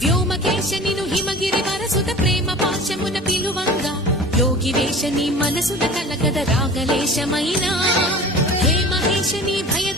వ్యోమకేశనిను హిమగిరి వరసుత ప్రేమ పాశమున పిలువంగా యోగి వేషని మనసుల కలగద రాగలేశమైనా హే మహేశని భయ